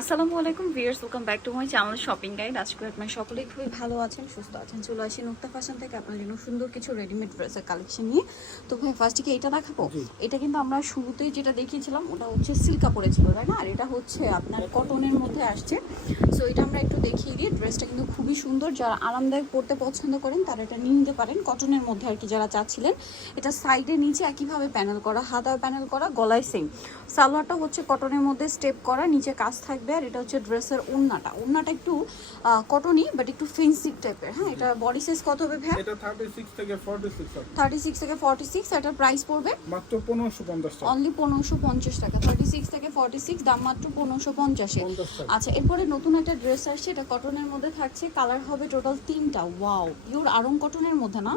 আসসালামু আলাইকুম viewers welcome back to my channel shopping guide আজকে আপনার সকলেই খুবই ভালো আছেন সুস্থ আছেন। চলে আসি নুক্তা ফ্যাশন থেকে আপনার জন্য সুন্দর কিছু রেডিমেড ড্রেসের কালেকশন নিয়ে। তো ভাই ফার্স্টে কি এটা দেখাবো? এটা কিন্তু আমরা শুরুতেই যেটা দেখিয়েছিলাম ওটা হচ্ছে সিল্ক কাপড়ে ছিল তাই না? আর এটা হচ্ছে আপনার কটনের মধ্যে আসছে। সো এটা আমরা একটু দেখিয়ে দিই। ড্রেসটা কিন্তু খুবই সুন্দর। যারা আরামদায়ক পড়তে পছন্দ করেন তারা এটা নিয়ে নিতে পারেন। কটনের মধ্যে আর কি যারা চাচ্ছিলেন এটা সাইডে নিচে একইভাবে প্যানেল করা হাতায় প্যানেল করা গলায় সেম সালোয়ারটা হচ্ছে কটনের মধ্যে স্টেপ করা নিচে কাজ থাকবে আর এটা হচ্ছে ড্রেসের ওড়নাটা ওড়নাটা একটু কটনই বাট একটু ফেন্সি টাইপের হ্যাঁ? এটা বডি সাইজ কত হবে ভ্যা এটা 36 থেকে 46 হবে। থার্টি সিক্স থেকে ফর্টি সিক্স এটার প্রাইস পড়বে? মাত্র 1550 টাকা। অনলি পনেরোশো পঞ্চাশ টাকা। থার্টি সিক্স থেকে ফর্টি সিক্স দাম মাত্র পনেরোশো পঞ্চাশে। 50 টাকা। আচ্ছা এরপরে নতুন একটা ড্রেস আসছে এটা কটনের মধ্যে থাকছে কালার হবে টোটাল তিনটা। ওয়াও পিওর আরং কটনের মধ্যে না?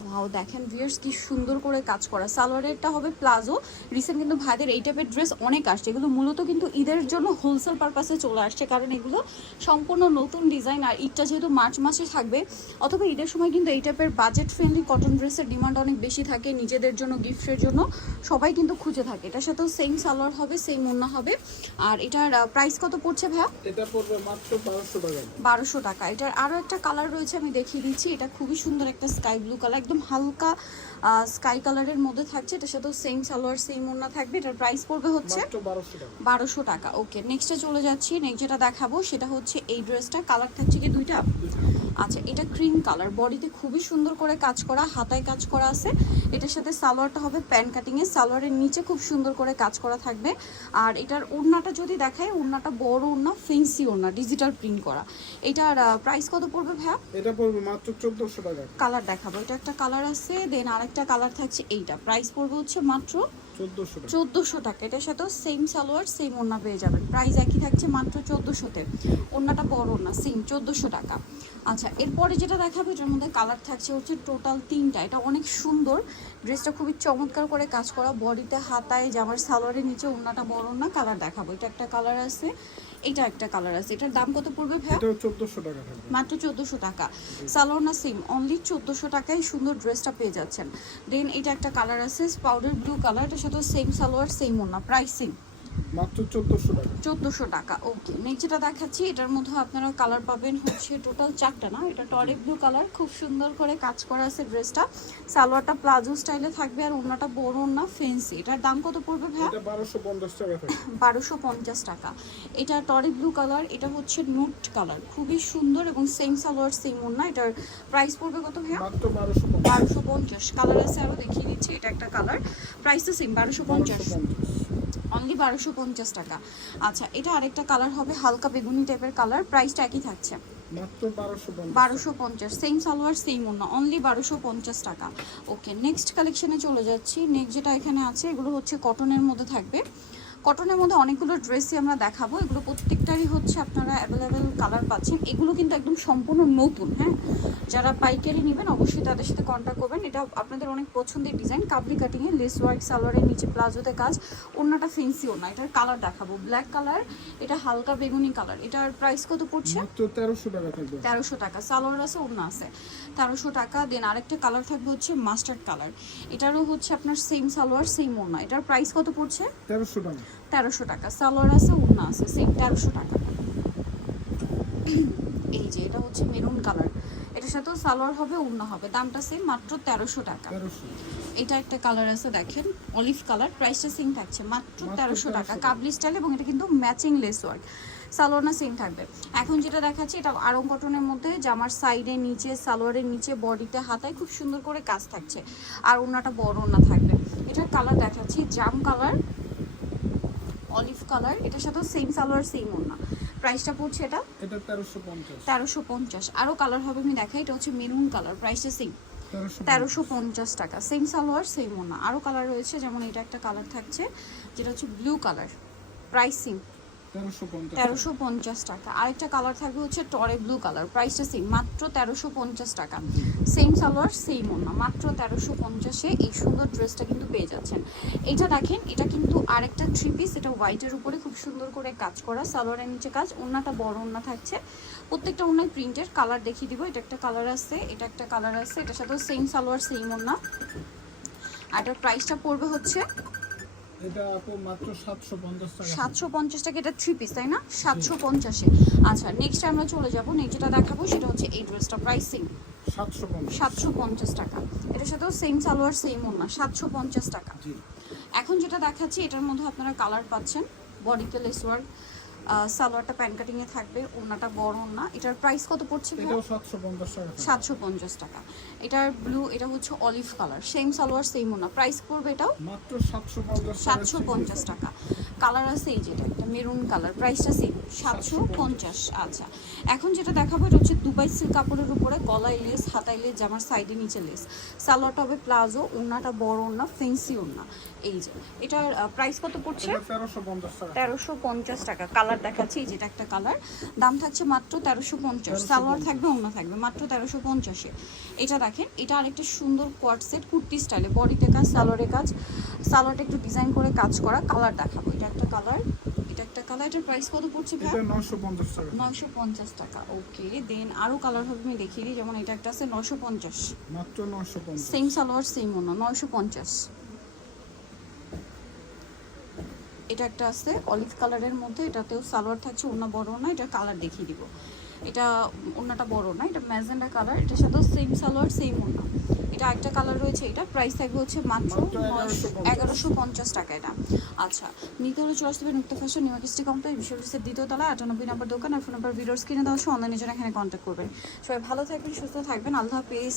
ওয়াও দেখেন ভিউয়ার্স কি সুন্দর করে কাজ করা। সালোয়ারেরটা হবে প্লাজো রিসেন্ট কিন্তু ভাইদের এই টাইপের ড্রেস অনেক আসছে। এগুলো মূলত কিন্তু ঈদের জন্য হোলসেল পারপাসে চলে আসছে কারণ এগুলো সম্পূর্ণ নতুন ডিজাইন আর ঈদটা যেহেতু মার্চ মাসে থাকবে অথবা ঈদের সময় কিন্তু এই টাইপের বাজেট ফ্রেন্ডলি কটন ড্রেসের ডিমান্ড অনেক বেশি থাকে নিজেদের জন্য গিফটের জন্য সবাই কিন্তু খুঁজে থাকে। এটার সাথেও সেম সালোয়ার হবে সেম ওন্না হবে আর এটার প্রাইস কত পড়ছে ভাইয়া? এটা পড়বে মাত্র 1200 টাকা। বারোশো টাকা। এটার আরও একটা কালার রয়েছে আমি দেখিয়ে দিচ্ছি। এটা খুবই সুন্দর একটা স্কাই ব্লু কালার একদম হালকা স্কাই কালারের মধ্যে থাকছে। এটার সাথেও সেম সালোয়ার সেম ওড়না থাকবে। এটার প্রাইস পড়বে হচ্ছে মাত্র 1200 টাকা। বারোশো টাকা। ওকে নেক্সটে চলে যাচ্ছি। নেক্সট যেটা দেখাবো সেটা হচ্ছে এই ড্রেসটা কালার থাকছে কি দুইটা? আচ্ছা এটা ক্রিম কালার বডিতে খুবই সুন্দর করে কাজ করা হাতায় কাজ করা আছে। এটার সাথে সালোয়ারটা হবে প্যান কাটিংয়ে সালোয়ারের নিচে খুব সুন্দর করে কাজ করা থাকবে। আর এটার ওড়নাটা যদি দেখায় ওড়নাটা বড় ওড়না ফেন্সি ওড়না ডিজিটাল প্রিন্ট করা। এটার প্রাইস কত পড়বে ভাইয়া? এটা পড়বে মাত্র 1400 টাকা। কালার দেখাবো। এটা একটা কালার আছে দেন আরেকটা কালার থাকছে এইটা। প্রাইস পড়বে হচ্ছে মাত্র 1400 টাকা চোদ্দোশো টাকা। এটার সাথেও সেম সালোয়ার সেম ওড়না পেয়ে যাবেন। প্রাইস একই থাকছে মাত্র চোদ্দোশোতে। ওড়নাটা বড় না সেম চোদ্দোশো টাকা। আচ্ছা এরপরে যেটা দেখাবে, এটার মধ্যে কালার থাকছে হচ্ছে টোটাল তিনটা। এটা অনেক সুন্দর। ড্রেসটা খুবই চমৎকার করে কাজ করা। বডিতে হাতায়, জামার সালোয়ারের নিচে ওড়নাটা বড় না কালার দেখাবো। এটা একটা কালার আছে। এটা একটা কালার আছে। এটার দাম কত পড়বে ভাই এটা 1400 টাকা মাত্র চোদ্দোশো টাকা। সালোয়ার না সেম অনলি চোদ্দোশো টাকায় সুন্দর ড্রেসটা পেয়ে যাচ্ছেন। দেন এটা একটা কালার আছে পাউডার ব্লু কালার এটা সাথে সেম সালোয়ার সেম ওনা প্রাইস সেম মাত্র 1400 টাকা। ওকে। যেটা দেখাচ্ছি এটার মধ্যে আপনারা কালার পাবেন হচ্ছে টোটাল চারটা না? এটা টরে ব্লু কালার খুব সুন্দর করে কাজ করা আছে ড্রেসটা সালোয়ারটা প্লাজো স্টাইলে থাকবে আর বড় ফেন্সি এটার দাম কত পড়বে এটা 1250 টাকা থাকবে। টাকা। এটা টরি ব্লু কালার এটা হচ্ছে নুট কালার খুবই সুন্দর এবং সেম সালোয়ার সেম ওড়না। এটার প্রাইস পড়বে কত মাত্র 1250 বারোশো পঞ্চাশ। কালার আছে আরও দেখিয়ে দিচ্ছি এটা একটা কালার প্রাইস তো সেম বারোশো পঞ্চাশ। অনলি বারোশো পঞ্চাশ টাকা। আচ্ছা এটা আরেকটা কালার হবে হালকা বেগুনি টাইপের কালার প্রাইসটা একই থাকছে। মাত্র 1250 বারোশো পঞ্চাশ সেম সালোয়ার সেম ওনা অনলি বারোশো পঞ্চাশ টাকা। ওকে নেক্সট কালেকশানে চলে যাচ্ছি। নেক্সট যেটা এখানে আছে এগুলো হচ্ছে কটনের মধ্যে থাকবে। কটনের মধ্যে অনেকগুলো ড্রেসই আমরা দেখাবো। এগুলো প্রত্যেকটারই হচ্ছে আপনারা অ্যাভেলেবেল কালার পাচ্ছেন। এগুলো কিন্তু একদম সম্পূর্ণ নতুন হ্যাঁ? যারা পাইকারি নেবেন অবশ্যই তাদের সাথে কন্ট্যাক্ট করবেন। এটা আপনাদের অনেক পছন্দের ডিজাইন কাবলি কাটিংয়ে লেস ওয়ার্ক সালোয়ারের নিচে প্লাজোতে কাজ। অন্যটা ফেন্সি ওনা এটার কালার দেখাবো। ব্ল্যাক কালার এটা হালকা বেগুনি কালার এটার প্রাইস কত পড়ছে? 1300 টাকা থাকবে। তেরোশো টাকা। সালোয়ার আছে ওড়না আছে। তেরোশো টাকা। দেন আরেকটা কালার থাকবে হচ্ছে মাস্টার্ড কালার এটারও হচ্ছে আপনার সেম সালোয়ার সেম ওড়না। এটার প্রাইস কত পড়ছে? তেরোশো টাকা। তেরোশো টাকা। সালোয়ার আছে ওড়না আছে সেম তেরোশো টাকা। এই যে এটা হচ্ছে মেরুন কালার এটার সাথেও সালোয়ার হবে ওড়না হবে। দামটা সেম মাত্র তেরোশো টাকা। এটা একটা কালার আছে দেখেন অলিভ কালার প্রাইসটা সেম থাকছে মাত্র তেরোশো টাকা। কাবলি স্টাইল এবং এটা কিন্তু ম্যাচিং লেস ওয়ার্ক সালোয়ার না সেম থাকবে। এখন যেটা দেখাচ্ছি এটা আরং কটনের মধ্যে জামার সাইডে নিচে সালোয়ারের নিচে বডিতে হাতায় খুব সুন্দর করে কাজ থাকছে। আর ওনাটা বড় ওনা থাকবে। এটার কালার দেখাচ্ছি জাম কালার অলিভ কালার এটার সাথে সেম সালোয়ার সেম ওনা প্রাইসটা পড়ছে এটা? এটা 1350 তেরোশো পঞ্চাশ। আরও কালার হবে আমি দেখাই এটা হচ্ছে মেরুন কালার প্রাইসটা সেম 1350 তেরোশো পঞ্চাশ টাকা। সেম সালোয়ার সেম ওনা আরও কালার রয়েছে যেমন এটা একটা কালার থাকছে যেটা হচ্ছে ব্লু কালার প্রাইস সেম 1350 তেরোশো পঞ্চাশ টাকা। আরেকটা কালার থাকবে হচ্ছে টরে ব্লু কালার প্রাইসটা সেম মাত্র তেরোশো পঞ্চাশ টাকা। সেম সালোয়ার সেম ওনা মাত্র তেরোশো পঞ্চাশে এই সুন্দর ড্রেসটা কিন্তু পেয়ে যাচ্ছেন। এটা দেখেন এটা কিন্তু আরেকটা থ্রি পিস এটা হোয়াইটের উপরে খুব সুন্দর করে কাজ করা। সালোয়ারের নিচে কাজ। ওনাটা বড় ওনা থাকছে। প্রত্যেকটা ওনায় প্রিন্টের কালার দেখিয়ে দিব। এটা একটা কালার আছে এটা একটা কালার আছে। এটার সাথেও সেম সালোয়ার সেম ওনা আর এটার প্রাইসটা পড়বে হচ্ছে এটা আপু মাত্র টাকা। এটা থ্রি পিস তাই না? সাতশো পঞ্চাশে আচ্ছা নেক্সট আমরা চলে যাব নেক্সট যেটা দেখাবো সেটা হচ্ছে এই ড্রেসটা প্রাইসিং সাতশো পঞ্চাশ। সাতশো পঞ্চাশ টাকা। এটার সাথেও সেম সালোয়ার সেম ওনা সাতশো পঞ্চাশ টাকা। এখন যেটা দেখাচ্ছি এটার মধ্যে আপনারা কালার পাচ্ছেন বডিতে লেস ওয়ার্ক সালোয়ারটা প্যান কাটিংয়ে থাকবে ওনাটা বড় ওনা এটার প্রাইস কত পড়ছে? এটাও সাতশো পঞ্চাশ টাকা থাকবে। সাতশো পঞ্চাশ টাকা। এটার ব্লু এটা হচ্ছে olive colour same salwar same ওনা প্রাইস পড়বে এটাও? মাত্র সাতশো পঞ্চাশ টাকা কালার আছে এই যেটা একটা মেরুন কালার প্রাইসটা সেম সাতশো পঞ্চাশ আচ্ছা। এখন যেটা দেখাবো এটা হচ্ছে দুবাই সিল্ক কাপড়ের উপরে গলায় লেস হাতায় লেস জামার সাইডে নিচে লেস সালোয়ারটা হবে প্লাজো ওনাটা বড় ওনা ফেন্সি ওনা এই যে এটার প্রাইস কত পড়ছে? এটা তেরোশো পঞ্চাশ টাকা। তেরোশো পঞ্চাশ টাকা। কালার কালার দেখাচ্ছি এই যেটা একটা কালার দাম থাকছে মাত্র তেরোশো পঞ্চাশ সালোয়ার থাকবে অন্য থাকবে মাত্র তেরোশো পঞ্চাশে। এটা দেখেন এটা আরেকটা সুন্দর কোয়াট সেট কুর্তি স্টাইলে বডিতে কাজ সালোয়ারের কাজ। সালোয়ারটা একটু ডিজাইন করে কাজ করা কালার দেখাবো। এটা একটা কালার এটা একটা কালার এটার প্রাইস কত পড়ছে ভাই 950 টাকা। 950 টাকা ওকে দেন আরও কালার হবে আমি দেখিয়ে দিই। যেমন এটা একটা আছে 950 মাত্র 950 সেম সালোয়ার সেম ওনা পঞ্চাশ। এটা একটা আছে অলিভ কালারের মধ্যে এটাতেও সালোয়ার থাকছে ওনা বড় না এটা কালার দেখিয়ে দিব। এটা ওনাটা বড় না এটা ম্যাজেন্ডা কালার এটার সাথেও সেম সালোয়ার সেম ওনা এটা একটা কালার রয়েছে এটা প্রাইস থাকবে হচ্ছে মাত্র মাত্র 1150 এগারোশো পঞ্চাশ টাকা এটা। আচ্ছা নিতে হলে চলে আসতে হবে মুক্ত ফ্যাশন নিউ কিস্টি কমপ্লেক্স বিশ্ববিদ্যালয়ের দ্বিতীয় তলা আটানব্বই নম্বর দোকান আর ফোন নাম্বার ভিডিওস কিনে দেওয়া অনলাইনে জন্য এখানে কন্ট্যাক্ট করবেন। সবাই ভালো থাকবেন সুস্থ থাকবেন আল্লাহ হাফেজ।